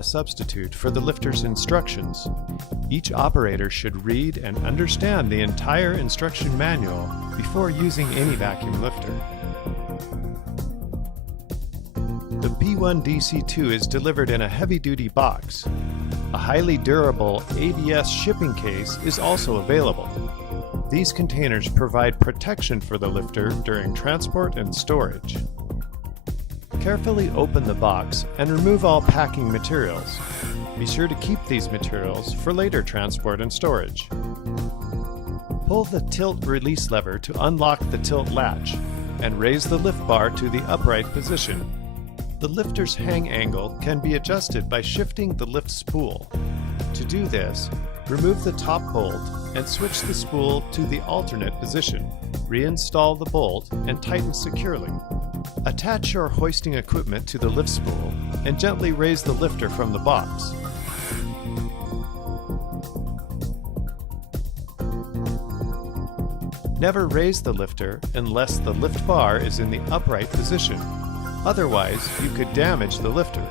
A substitute for the lifter's instructions. Each operator should read and understand the entire instruction manual before using any vacuum lifter. The B1DC2 is delivered in a heavy-duty box. A highly durable ABS shipping case is also available. These containers provide protection for the lifter during transport and storage. Carefully open the box and remove all packing materials. Be sure to keep these materials for later transport and storage. Pull the tilt release lever to unlock the tilt latch and raise the lift bar to the upright position. The lifter's hang angle can be adjusted by shifting the lift spool. To do this, remove the top bolt and switch the spool to the alternate position. Reinstall the bolt and tighten securely. Attach your hoisting equipment to the lift spool and gently raise the lifter from the box. Never raise the lifter unless the lift bar is in the upright position. Otherwise, you could damage the lifter.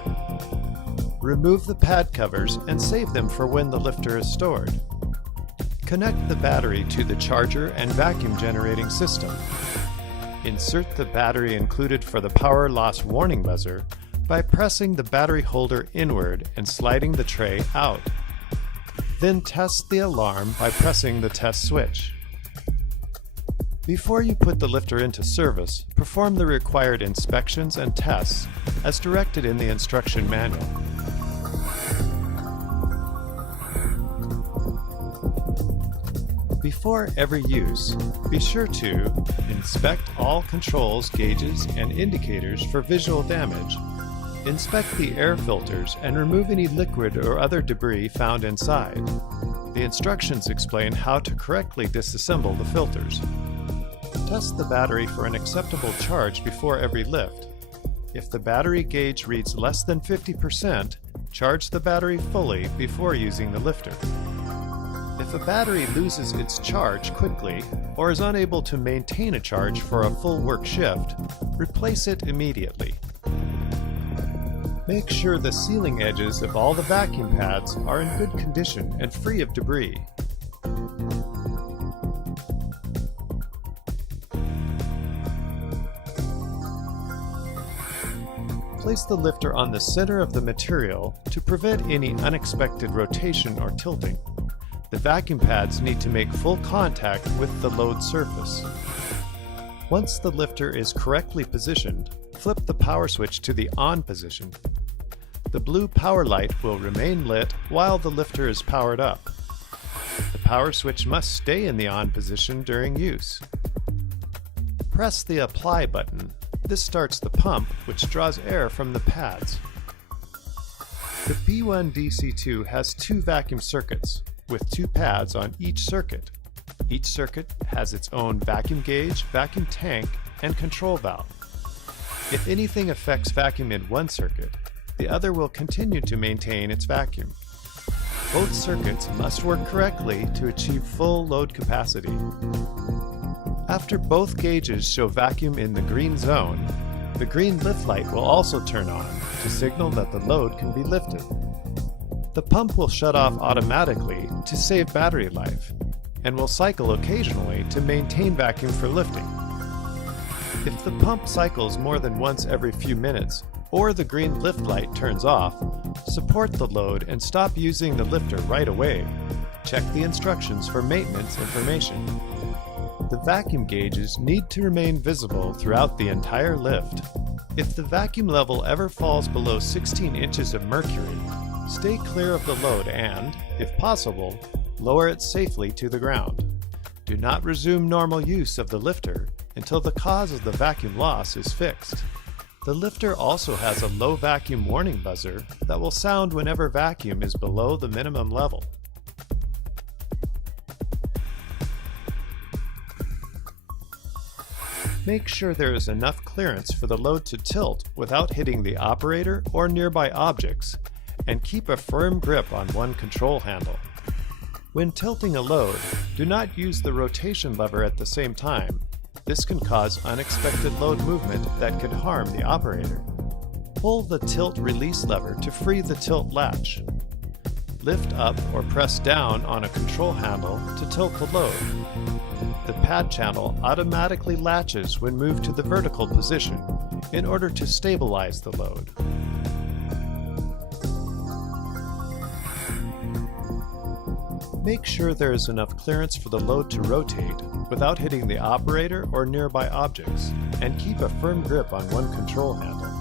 Remove the pad covers and save them for when the lifter is stored. Connect the battery to the charger and vacuum generating system. Insert the battery included for the power loss warning buzzer by pressing the battery holder inward and sliding the tray out. Then test the alarm by pressing the test switch. Before you put the lifter into service, perform the required inspections and tests as directed in the instruction manual. Before every use, be sure to inspect all controls, gauges, and indicators for visual damage. Inspect the air filters and remove any liquid or other debris found inside. The instructions explain how to correctly disassemble the filters. Test the battery for an acceptable charge before every lift. If the battery gauge reads less than 50%, charge the battery fully before using the lifter. If a battery loses its charge quickly or is unable to maintain a charge for a full work shift, replace it immediately. Make sure the sealing edges of all the vacuum pads are in good condition and free of debris. Place the lifter on the center of the material to prevent any unexpected rotation or tilting. The vacuum pads need to make full contact with the load surface. Once the lifter is correctly positioned, flip the power switch to the on position. The blue power light will remain lit while the lifter is powered up. The power switch must stay in the on position during use. Press the apply button. This starts the pump, which draws air from the pads. The B1DC2 has two vacuum circuits, with two pads on each circuit. Each circuit has its own vacuum gauge, vacuum tank, and control valve. If anything affects vacuum in one circuit, the other will continue to maintain its vacuum. Both circuits must work correctly to achieve full load capacity. After both gauges show vacuum in the green zone, the green lift light will also turn on to signal that the load can be lifted. The pump will shut off automatically to save battery life, and will cycle occasionally to maintain vacuum for lifting. If the pump cycles more than once every few minutes, or the green lift light turns off, support the load and stop using the lifter right away. Check the instructions for maintenance information. The vacuum gauges need to remain visible throughout the entire lift. If the vacuum level ever falls below 16 inches of mercury, stay clear of the load and, if possible, lower it safely to the ground. Do not resume normal use of the lifter until the cause of the vacuum loss is fixed. The lifter also has a low vacuum warning buzzer that will sound whenever vacuum is below the minimum level. Make sure there is enough clearance for the load to tilt without hitting the operator or nearby objects, and keep a firm grip on one control handle. When tilting a load, do not use the rotation lever at the same time. This can cause unexpected load movement that could harm the operator. Pull the tilt release lever to free the tilt latch. Lift up or press down on a control handle to tilt the load. The pad channel automatically latches when moved to the vertical position in order to stabilize the load. Make sure there is enough clearance for the load to rotate without hitting the operator or nearby objects, and keep a firm grip on one control handle.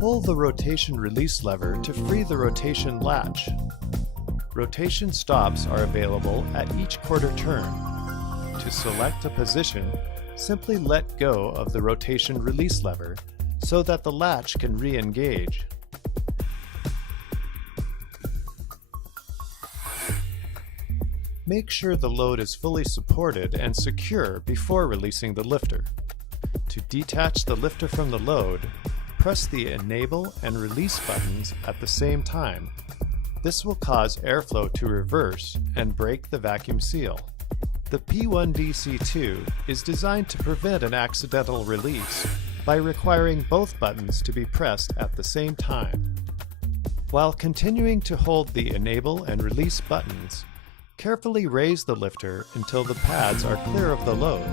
Pull the rotation release lever to free the rotation latch. Rotation stops are available at each quarter turn. To select a position, simply let go of the rotation release lever so that the latch can re-engage. Make sure the load is fully supported and secure before releasing the lifter. To detach the lifter from the load, press the enable and release buttons at the same time. This will cause airflow to reverse and break the vacuum seal. The P1DC2 is designed to prevent an accidental release by requiring both buttons to be pressed at the same time. While continuing to hold the enable and release buttons, carefully raise the lifter until the pads are clear of the load.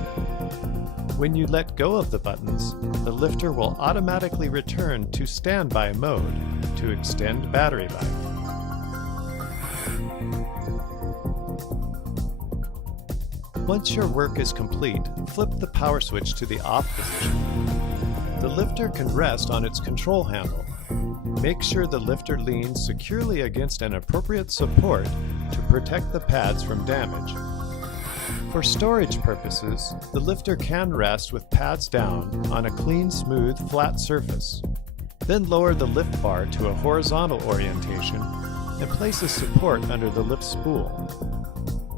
When you let go of the buttons, the lifter will automatically return to standby mode to extend battery life. Once your work is complete, flip the power switch to the off position. The lifter can rest on its control handle. Make sure the lifter leans securely against an appropriate support to protect the pads from damage. For storage purposes, the lifter can rest with pads down on a clean, smooth, flat surface. Then lower the lift bar to a horizontal orientation and place a support under the lift spool.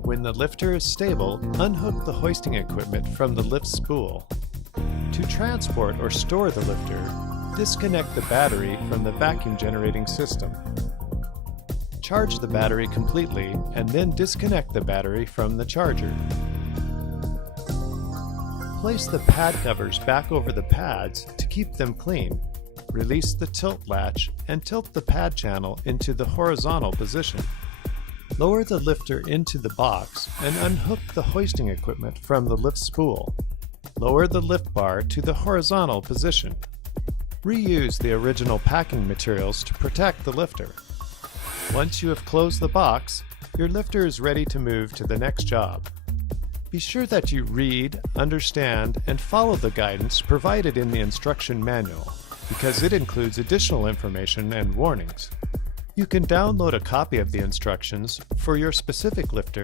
When the lifter is stable, unhook the hoisting equipment from the lift spool. To transport or store the lifter, disconnect the battery from the vacuum generating system. Charge the battery completely and then disconnect the battery from the charger. Place the pad covers back over the pads to keep them clean. Release the tilt latch and tilt the pad channel into the horizontal position. Lower the lifter into the box and unhook the hoisting equipment from the lift spool. Lower the lift bar to the horizontal position. Reuse the original packing materials to protect the lifter. Once you have closed the box, your lifter is ready to move to the next job. Be sure that you read, understand, and follow the guidance provided in the instruction manual, because it includes additional information and warnings. You can download a copy of the instructions for your specific lifter